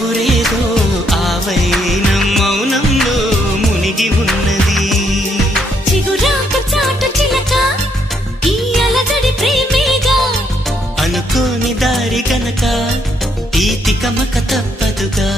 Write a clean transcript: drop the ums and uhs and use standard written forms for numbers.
కబురేదో ఆవైన మౌనంలో మునిగి ఉన్నది. చిగురాక చాటు చిలక ఈ అలజడి ప్రేమేగా, అనుకోని దారి గనక ఈ తికమక తప్పదుగా.